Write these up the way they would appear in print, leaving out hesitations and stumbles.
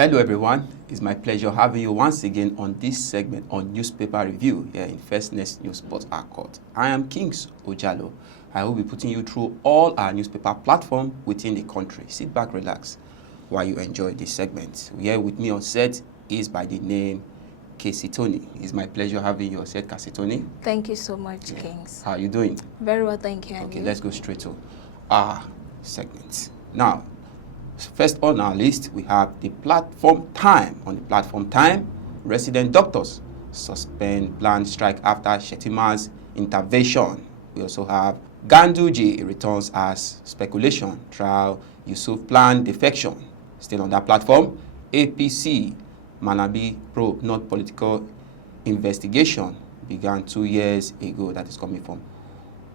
Hello everyone, it's my pleasure having you once again on this segment on newspaper review here in First Next News Sports Accord. I am Kings Ojalo. I will be putting you through all our newspaper platforms within the country. Sit back, relax while you enjoy this segment. Here with me on set is by the name Casey Tony. It's my pleasure having you on set, Casey Tony. Thank you so much, Kings. How are you doing? Very well, thank you. Okay, let's go straight to our segment. Now, first on our list, we have the platform time. On the platform time, resident doctors suspend planned strike after Shetima's intervention. We also have Ganduje returns as speculation, trial Yusuf planned defection. Still on that platform, APC Manabi probe not political investigation began 2 years ago. That is coming from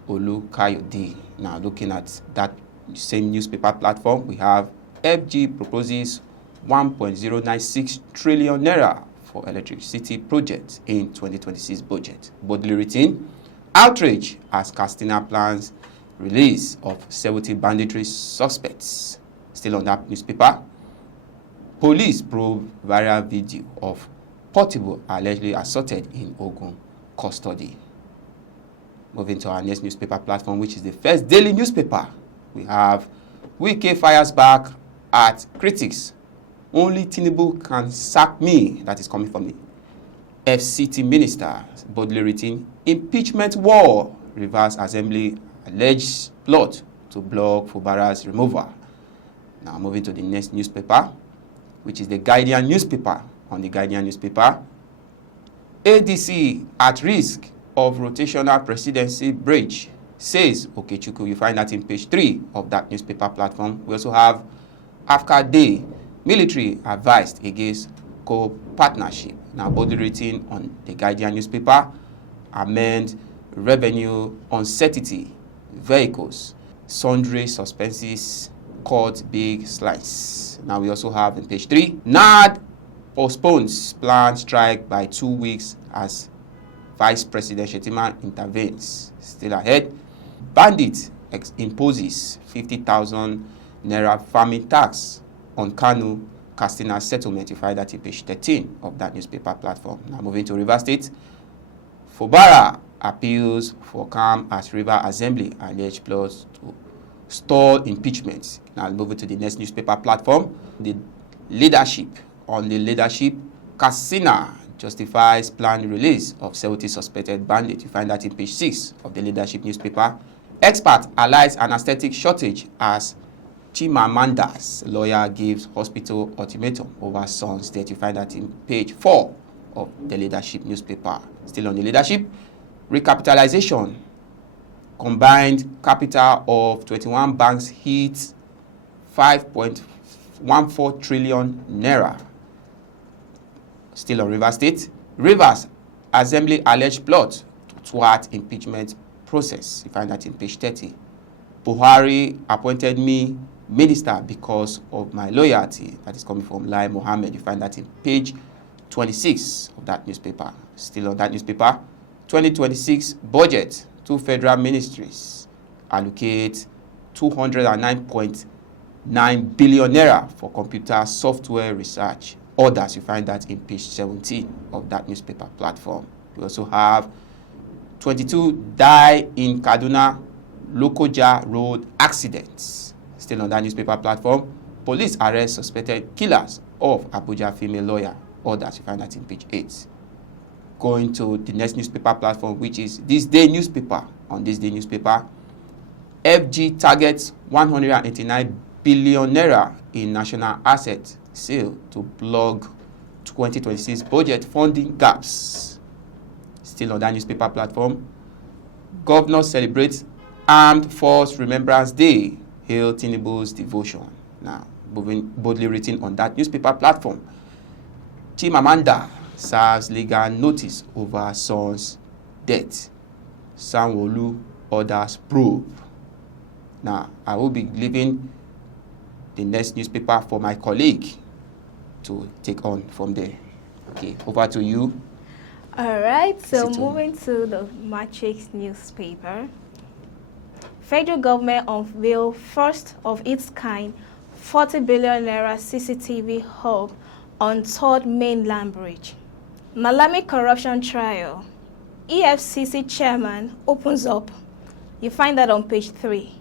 Olu Kayode. Now looking at that same newspaper platform, we have FG proposes 1.096 trillion naira for electricity projects in 2026 budget. Bodily written, outrage as Castina plans release of 70 banditry suspects. Still on that newspaper, police probe viral video of Portable allegedly assaulted in Ogun custody. Moving to our next newspaper platform, which is the First Daily newspaper, we have Wike fires back at critics. Only Tinubu can sack me. That is coming from the FCT minister. Bodily written, impeachment war. Rivers Assembly alleged plot to block Fubara's removal. Now moving to the next newspaper, which is the Guardian newspaper. On the Guardian newspaper, ADC at risk of rotational presidency bridge, says Okechukwu. You find that in page 3 of that newspaper platform. We also have Afka Day, military advised against co-partnership. Now boldly written on the Guardian newspaper, amend revenue uncertainty, vehicles, sundry suspenses, caught big slice. Now we also have in page 3, NAD postpones planned strike by 2 weeks as Vice President Shetima intervenes. Still ahead, bandit imposes 50,000 naira farming tax on Kanu Castina settlement. You find that in page 13 of that newspaper platform. Now moving to River State, Fubara appeals for calm as River Assembly alleged plots to stall impeachment. Now moving to the next newspaper platform, the leadership. On the leadership, Casina justifies planned release of 70 suspected bandits. You find that in page 6 of the leadership newspaper. Expert allies anesthetic shortage as Chimamanda's lawyer gives hospital ultimatum over son's death. You find that in page 4 of the leadership newspaper. Still on the leadership, recapitalization. Combined capital of 21 banks hits 5.14 trillion naira. Still on River State, Rivers Assembly alleged plot to thwart impeachment process. You find that in page 30. Buhari appointed me minister because of my loyalty. That is coming from Lai Mohammed. You find that in page 26 of that newspaper. Still on that newspaper, 2026 budget, 2 federal ministries allocate 209.9 billion naira for computer software research. Others, you find that in page 17 of that newspaper platform. We also have 22 die in Kaduna Lokoja road accidents. Still on that newspaper platform, police arrest suspected killers of Abuja female lawyer. Others, you find that in page 8. Going to the next newspaper platform, which is This Day newspaper. On This Day newspaper, FG targets 189 billion naira in national assets sale to plug 2026 budget funding gaps. Still on that newspaper platform, governor celebrates Armed Force Remembrance Day, hail Tinubu's devotion. Now, boldly written on that newspaper platform, Chimamanda serves legal notice over son's death. Sanwo-Olu orders probe. Now, I will be leaving the next newspaper for my colleague to take on from there. Okay, over to you. All right, so moving to the Matrix newspaper. Federal government unveil first of its kind 40 billion naira CCTV hub on 3rd mainland bridge. Malami corruption trial. EFCC chairman opens up. You find that on page 3.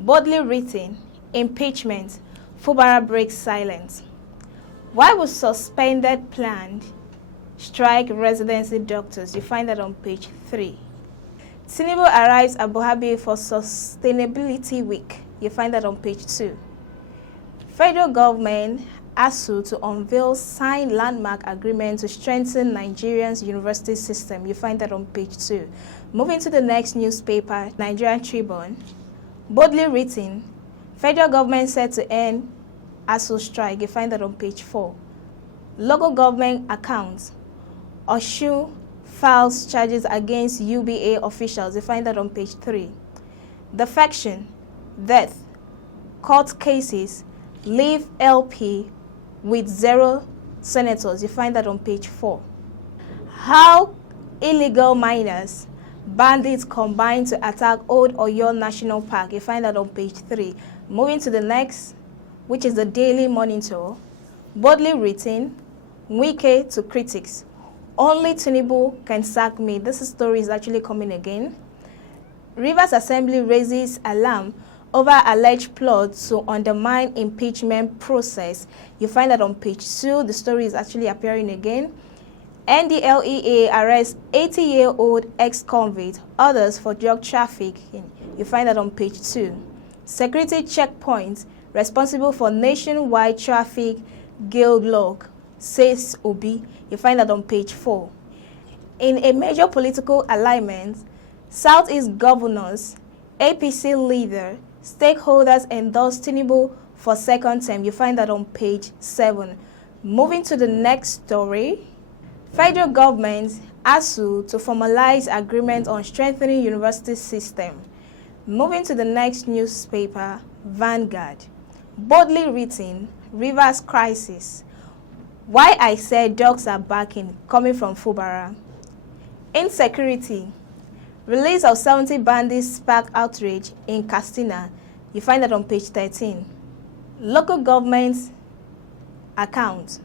Boldly written, impeachment, Fubara breaks silence. Why was suspended planned strike residency doctors? You find that on page 3. Tinubu arrives at Buhabi for Sustainability Week. You find that on page 2. Federal government ASU to unveil signed landmark agreement to strengthen Nigerians' university system. You find that on page 2. Moving to the next newspaper, Nigerian Tribune. Boldly written, federal government set to end ASU strike. You find that on page 4. Local government accounts. Oshu files charges against UBA officials. You find that on page 3. Defection, death, court cases, leave LP with 0 senators. You find that on page 4. How illegal miners, bandits combine to attack Old Oyo National Park. You find that on page 3. Moving to the next, which is the Daily Monitor. Boldly written, Wike to critics. Only Tinubu can sack me. This story is actually coming again. Rivers Assembly raises alarm over alleged plot to undermine impeachment process. You find that on page 2. The story is actually appearing again. NDLEA arrests 80-year-old ex-convict, others for drug trafficking. You find that on page 2. Security checkpoints responsible for nationwide traffic guild log, says Obi. You find that on page 4. In a major political alignment, Southeast governors, APC leader, stakeholders endorse Tinubu for 2nd term. You find that on page 7. Moving to the next story, federal government ASU to formalize agreement on strengthening university system. Moving to the next newspaper, Vanguard. Boldly written, Rivers crisis. Why I said dogs are barking, coming from Fubara. Insecurity. Release of 70 bandits spark outrage in Katsina. You find that on page 13. Local government account.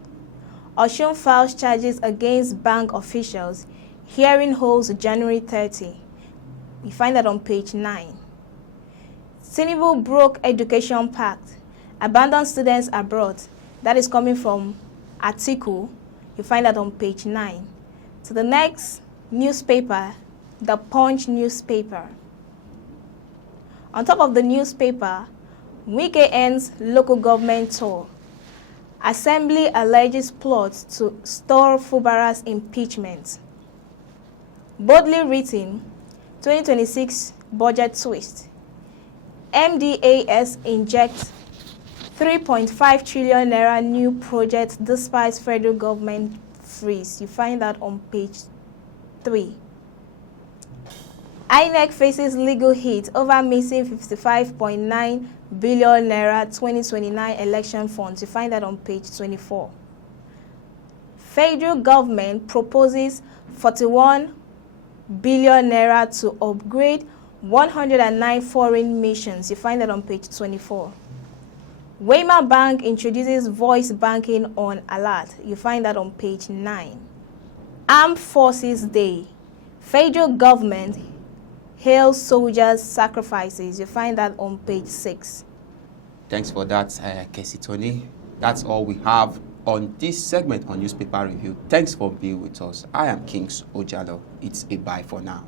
Osun files charges against bank officials. Hearing holds January 30. You find that on page 9. Tinubu broke education pact. Abandoned students abroad. That is coming from Atiku. You find that on page 9. To the next newspaper, the Punch newspaper. On top of the newspaper, Wike ends local government tour. Assembly alleges plot to stall Fubara's impeachment. Boldly written, 2026 budget twist. MDAS injects 3.5 trillion naira new project despite federal government freeze. You find that on page 3. INEC faces legal hit over missing 55.9 billion naira 2029 election funds. You find that on page 24. Federal government proposes 41 billion naira to upgrade 109 foreign missions. You find that on page 24. Wema Bank introduces voice banking on alert. You find that on page 9. Armed Forces Day. Federal government hails soldiers' sacrifices. You find that on page 6. Thanks for that, Kessie Tony. That's all we have on this segment on Newspaper Review. Thanks for being with us. I am Kings Ojalo. It's a bye for now.